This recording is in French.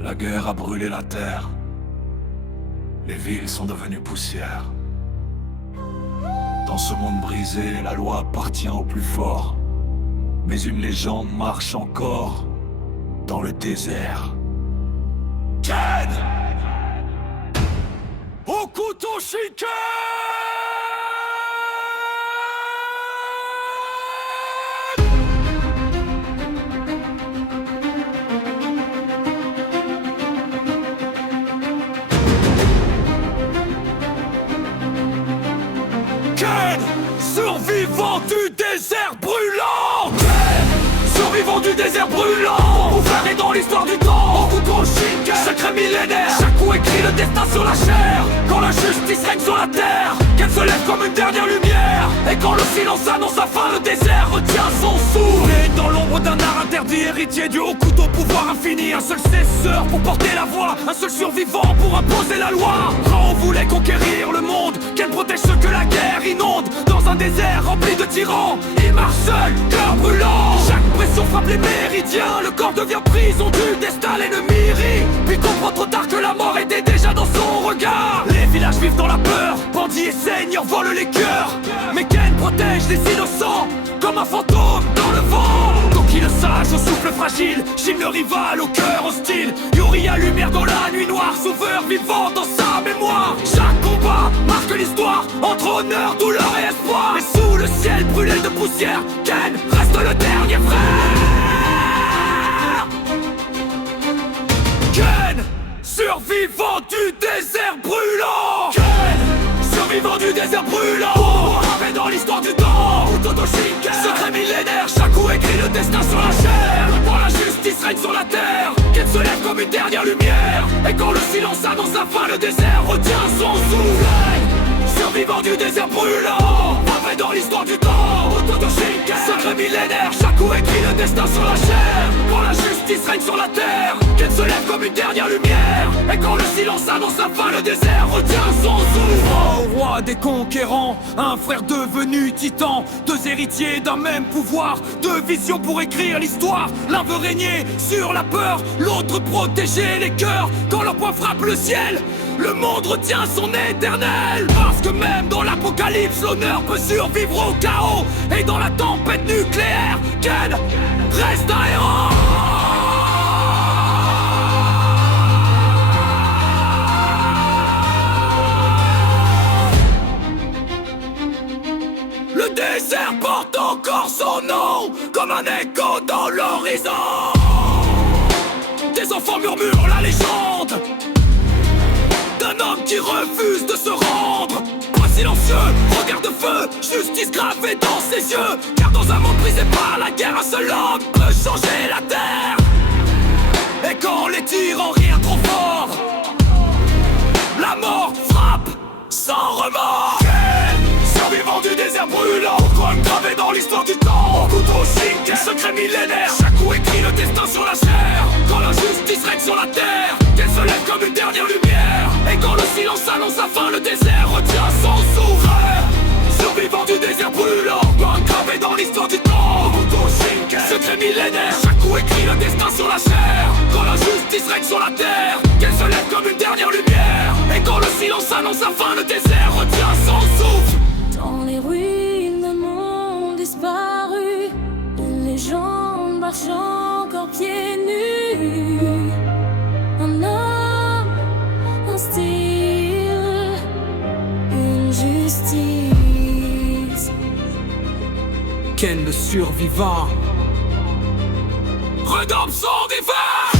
La guerre a brûlé la terre. Les villes sont devenues poussière. Dans ce monde brisé, la loi appartient au plus fort. Mais une légende marche encore dans le désert. Ken! Au couteau chiquet! Ken, survivant du désert brûlant. Ken, survivant du désert brûlant. Mon frère est dans l'histoire du temps. Au couteau chiquet, secret millénaire. Chaque coup écrit le destin sur la chair. Quand la justice règne sur la terre, Ken se lève comme une dernière lumière. Et quand le silence annonce la fin, le désert retient son souffle. Et dans l'ombre d'un art interdit, héritier du haut couteau, pouvoir infini. Un seul cesseur pour porter la voix, un seul survivant pour imposer la loi. Quand on voulait conquérir le monde, Ken protège ceux que la guerre inonde. Dans un désert rempli de tyrans, il marche seul, cœur brûlant. Chaque pression frappe les méridiens, le corps devient prison du destin. L'ennemi rit, puis comprend trop tard que la mort était déjà dans son regard. Les villages vivent dans la peur, bandits et seigneurs volent les cœurs. Mais Ken protège les innocents, comme un fantôme dans le vent. Toki le sage au souffle fragile, Shin le rival au cœur hostile. Yuri a lumière dans la nuit noire, sauveur vivant dans sa mémoire. Chaque combat marque l'histoire, entre honneur, douleur et espoir. Et sous le ciel brûlé de poussière, Ken reste le dernier frère. Ken, survivant du désert brûlant. Ken, survivant du désert brûlant. Gravé dans l'histoire du temps, couteau chiquet, secret millénaire. Chaque coup écrit le destin sur la chair. Quand la justice règne sur la terre, Ken se lève comme une dernière lumière. Et quand le silence annonce la fin, le désert retient son souffle. Survivant du désert brûlant, gravé dans l'histoire du temps, couteau chiquet, secret millénaire. Chaque coup écrit le destin sur la chair. Quand la justice règne sur la terre, Ken se lève comme une dernière lumière. Et quand le silence annonce la fin, le désert retient son souffle. Au roi des conquérants, un frère devenu titan. Deux héritiers d'un même pouvoir, deux visions pour écrire l'histoire. L'un veut régner sur la peur, l'autre protéger les cœurs. Quand leur poing frappe le ciel, le monde retient son éternel. Parce que même dans l'apocalypse, l'honneur peut survivre au chaos. Et dans la tempête nucléaire, Ken reste un héros. Le désert porte encore son nom, comme un écho dans l'horizon. Des enfants murmurent la légende d'un homme qui refuse de se rendre. Pas silencieux, regard de feu, justice gravée dans ses yeux. Car dans un monde brisé par la guerre, un seul homme peut changer la terre. Et quand les tyrans rient trop fort, la mort frappe sans remords. Survivant du désert brûlant, trône gravé dans l'histoire du temps. Au couteau chiquet, secret millénaire. Chaque coup écrit le destin sur la chair. Quand la justice règne sur la terre, Ken se lève comme une dernière lumière. Et quand le silence annonce la fin, le désert retient son souffle. Survivant du désert brûlant, trône gravé dans l'histoire du temps. Au couteau chiquet, secret millénaire. Chaque coup écrit le destin sur la chair. Quand la justice règne sur la terre, Ken se lève comme une dernière lumière. Et quand le silence annonce la fin, le désert retient son souffle. Dans les ruines d'un monde disparu, une légende marche encore pieds nus. Un homme, un style, une justice. Ken le survivant, Redemption divine.